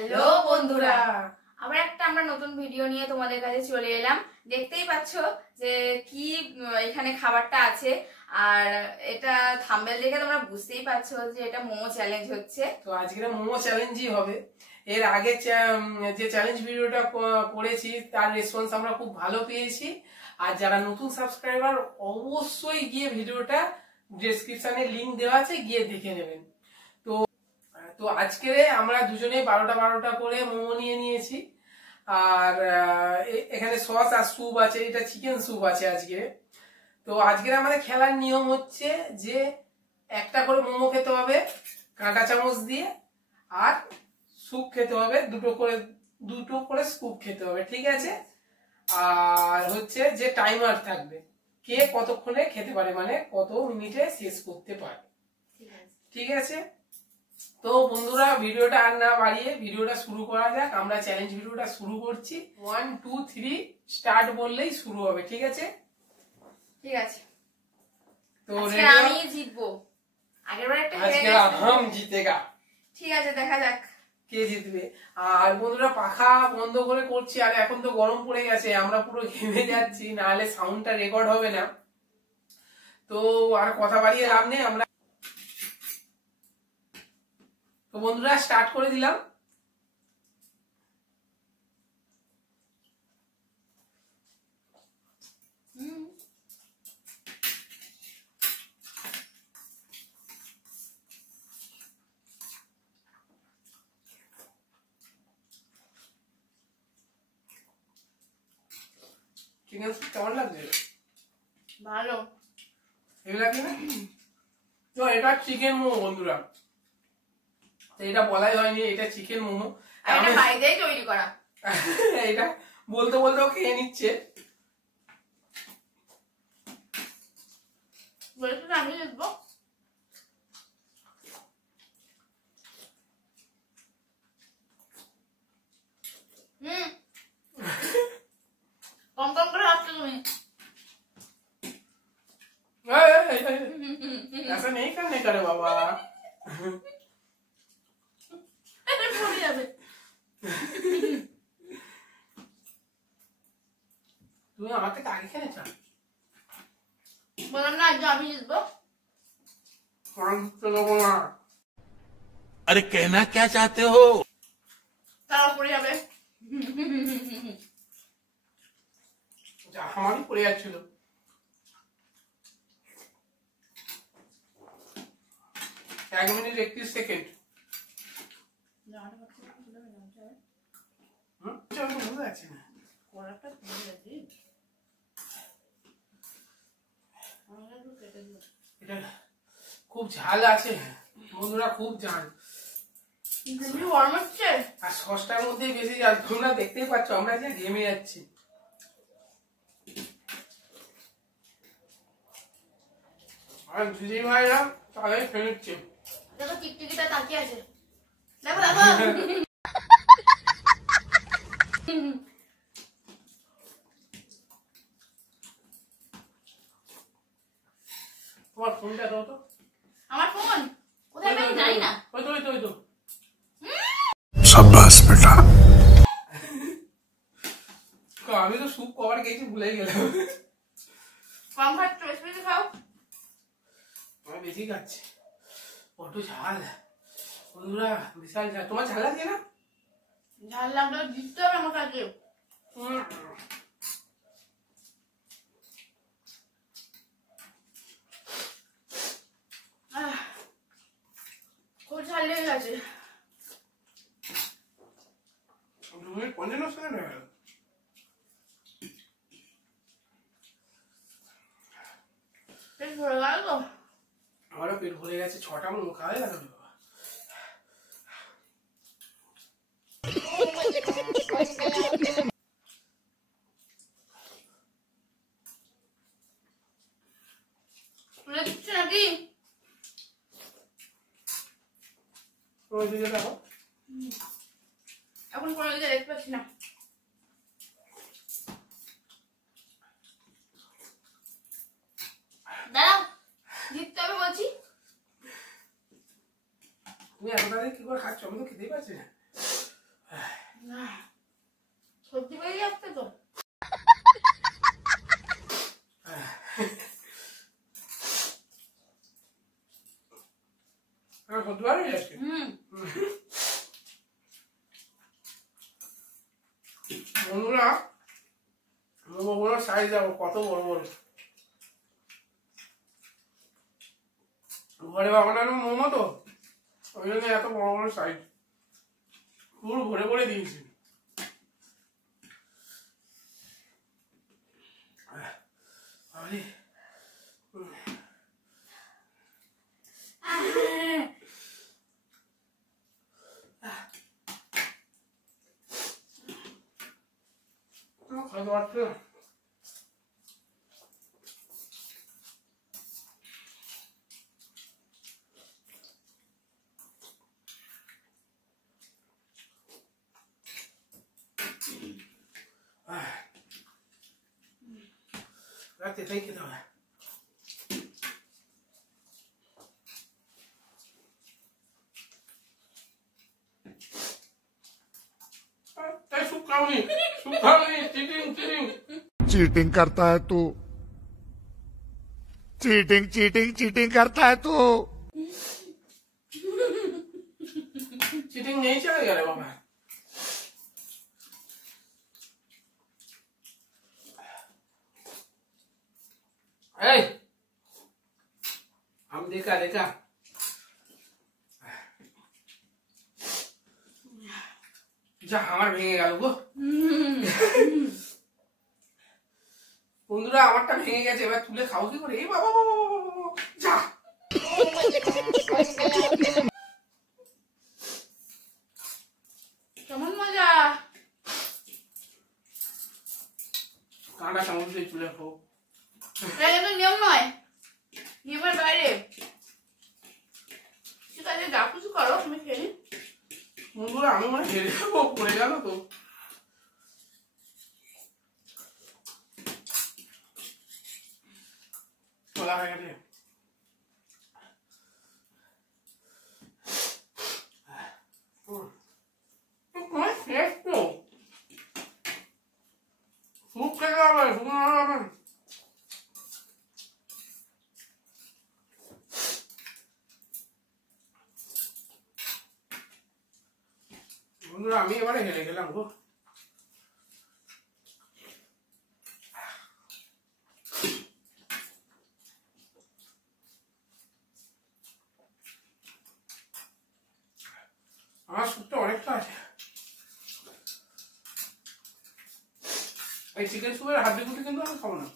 Hello বন্ধুরা, আবার একটা আমরা নতুন ভিডিও নিয়ে তোমাদের কাছে চলে এলাম। দেখতেই পাচ্ছো যে কি এখানে খাবারটা আছে, আর এটা থাম্বনেল দেখে তোমরা বুঝতেই পারছো যে এটা মোমো চ্যালেঞ্জ হচ্ছে। তো আজকে মোমো চ্যালেঞ্জই হবে। এর আগে যে চ্যালেঞ্জ ভিডিওটা করেছি তার রেসপন্স আমরা খুব ভালো পেয়েছি। আর যারা নতুন সাবস্ক্রাইবার অবশ্যই গিয়ে ভিডিওটা ডেসক্রিপশনে লিংক দেওয়া আছে, গিয়ে দেখে নেবেন। তো আজকে আমরা দুজনেই 12টা করে মোমো নিয়ে নিয়েছি। আর এখানে সস আর স্যুপ আছে, এটা চিকেন স্যুপ আছে আজকে। তো আজকে আমাদের খেলার নিয়ম হচ্ছে যে একটা করে মোমো খেতে হবে কাঁটা চামচ দিয়ে, আর স্যুপ খেতে হবে দুটো করে স্যুপ খেতে হবে, ঠিক আছে? আর হচ্ছে যে টাইমার থাকবে, কে কতক্ষণে খেতে পারে, মানে কত মিনিটে শেষ করতে পারে, ঠিক আছে? তো বন্ধুরা, ভিডিওটা আর না বাড়িয়ে ভিডিওটা শুরু করা যাক। আমরা চ্যালেঞ্জ ভিডিওটা শুরু করছি। 1 2 3 স্টার্ট বললেই শুরু হবে, ঠিক আছে? ঠিক আছে। তো আমি জিতবো, আগেরবার একটা হেরে গেছি, আজকে हम জিতেগা। ঠিক আছে, দেখা যাক কে জিতবে। আর বন্ধুরা, পাখা বন্ধ করে করছি, আর এখন তো গরম পড়ে গেছে, আমরা পুরো ঘেমে যাচ্ছি, নাহলে সাউন্ডটা রেকর্ড হবে না। তো আর কথা বাড়িয়ে লাভ নেই, আমরা তো বন্ধুরা স্টার্ট করে দিলাম। চিকেন স্যুপ কেমন লাগছে? ভালো। এগুলা কি না? তো এটা চিকেন মোমো বন্ধুরা, তো এটা বলাই হয়নি, এটা চিকেন মোমো। এটা বাইরেই তৈরি করা। এটা বলতে বলতেও খেয়ে নিচ্ছে। বলেছিল আমি লিখবো। কম কম করে আসছো তুমি। ऐसा नहीं करने का रे बाबा। পড়ে যাবে। তুমি আমার থেকে আগে খেয়ে নিচ্ছ। বললাম না আজ আমি জিতবো। अरे कहना क्या चाहते हो? তাও পড়ে যাবে। আমারই পড়ে যাচ্ছিল। এক মিনিট 31 সেকেন্ড। বুঝতে পারছি না। এটা খুব ঝাল আছে বন্ধুরা, খুব ঝাল। আর সসটার মধ্যে বেশি ঝাল, তোমরা দেখতেই পাচ্ছ আমরা যে ঘেমে যাচ্ছি। আর দিদি ভাইরা তাদের খেয়ে নিচ্ছে। দেখো টিকটিকিটা তাকিয়ে আছে, দেখো দেখো। তোমার ফোনটা দাও তো। আমার ফোন কোথায় আমি জানি না। ওই তো शाबाश बेटा। আমি তো স্যুপ কভার খেয়েছি, ভুলে গেলাম। কম খাচ্ছ, বেশি খাও। আমি বেশি খাচ্ছি, কত ঝাল বন্ধুরা, বিশাল ঝাল। তোমার ঝাল লাগছে না? ঝাল লাগলেও জিততে হবে আমার কাছে। খুব ঝাল লেগে গেছে। পেট ভরে গেল তো। আমারও পেট ভরে গেছে, 6টা মোমো খাওয়া গেল। তুলে দিচ্ছি নাকি? এখন কোনো দিকে দেখতে পাচ্ছি না। দাঁড়াও, জিততে হবে বলছি। তুমি এত তাড়াতাড়ি কি করে খাচ্ছ? আমি তো খেতেই পারছি না। বন্ধুরা মোমোগুলোর সাইজ দেখো কত বড় বড়। ঘরে বানানো মোমো তো ওই জন্য এত বড় বড় সাইজ, পুরো ভরে ভরে দিয়েছি। রাতে তাই খেতে হবে। चीटिंग करता है तू, चीटिंग चीटिंग चीटिंग करता है तू। চিটিং নেই চলে গেল বাবা। এই আম দেখা দেখা যা আমার ভেঙে গেল গো। বন্ধুরা আমারটা ভেঙে গেছে, এবার তুলে খাও কি করে? এই বাবা বাবা যা কেমন মজা। কাঁটা চামচ দিয়ে তুলে খাও। এটা কিন্তু নিয়ম নয়, নিয়মের বাইরে। ঠিক আছে যা কিছু করো তুমি খেয়ে নি। বন্ধুরা আমি মানে হেরে যাবো, পড়ে গেল তো। চলা হয়ে গেছে। স্যুপ খেতে হবে, শুকনো হবে। বন্ধুরা আমি এবারে হেরে গেলাম গো। আমার স্যুপটা অনেকটা আছে। এই চিকেন স্যুপের হাড্ডি গুটি কিন্তু আমি খাবো না,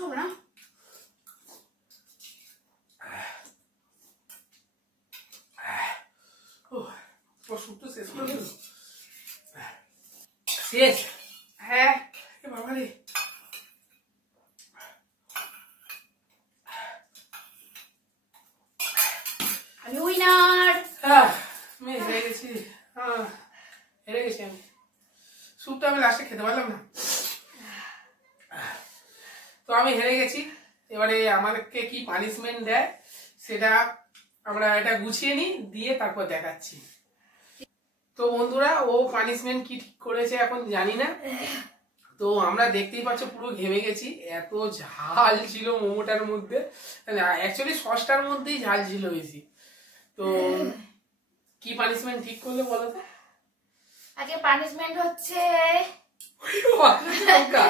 হবে না। স্যুপটা শেষ করে দিল। শেষ? হ্যাঁ বাবা রে, আমি উইনার। আমি হেরে গেছি, হেরে গেছি আমি। স্যুপটা আমি লাস্টে খেতে পারলাম না, তো আমি হেরে গেছি। এবারে আমাদেরকে কি পানিশমেন্ট দেয় সেটা আমরা এটা গুছিয়ে নিই, দিয়ে তারপর দেখাচ্ছি। তো বন্ধুরা ও পানিশমেন্ট কি ঠিক করেছে এখন জানি না। তো আমরা দেখতেই পাচ্ছ পুরো ঘেমে গেছি, এত ঝাল ছিল মোমোটার মধ্যে, অ্যাকচুয়ালি সসটার মধ্যেই ঝাল ছিল বেশি। তো কি পানিশমেন্ট ঠিক করলে বলো তো? আগে পানিশমেন্ট হচ্ছে লঙ্কা।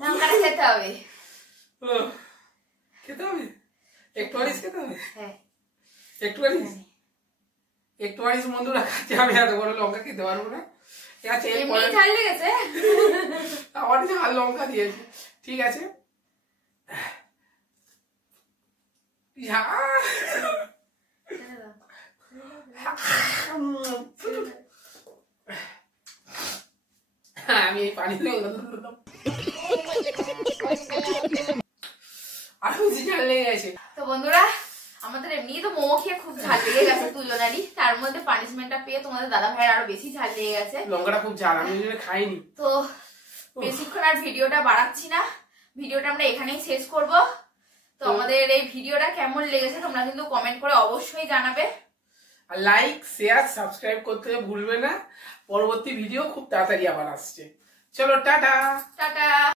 লঙ্কাটা খেতে হবে। খেতে হবে একটু আরিস, খেতে হবে হ্যাঁ একটু আরিস। একটু আরিস বন্ধুরা খাচ্ছে, আমি এত বড় লঙ্কা খেতে পারবো না। ঠিক আছে এমনি ঝাল লেগেছে, আমার ঝাল লঙ্কা দিয়েছে। ঠিক আছে আমি এই পানি আরো বেশি ঝাল লেগে গেছে। তো বন্ধুরা আমাদের এমনি তো মোমো খেয়ে খুব ঝাল লেগে গেছে দুজনেরই, তার মধ্যে পানিশমেন্টটা পেয়ে তোমাদের দাদা ভাইয়ের আরো বেশি ঝাল লেগে গেছে। লঙ্কাটা খুব ঝাল, আমি খাইনি। তো বেশিক্ষণ আর ভিডিওটা বাড়াচ্ছি না, ভিডিওটা আমরা এখানেই শেষ করব। তো আমাদের এই ভিডিওটা কেমন লেগেছে তোমরা কিন্তু কমেন্ট করে অবশ্যই জানাবে, আর লাইক শেয়ার সাবস্ক্রাইব করতে ভুলবে না। পরবর্তী ভিডিও খুব তাড়াতাড়ি আবার আসছে। চলো টাটা টাটা।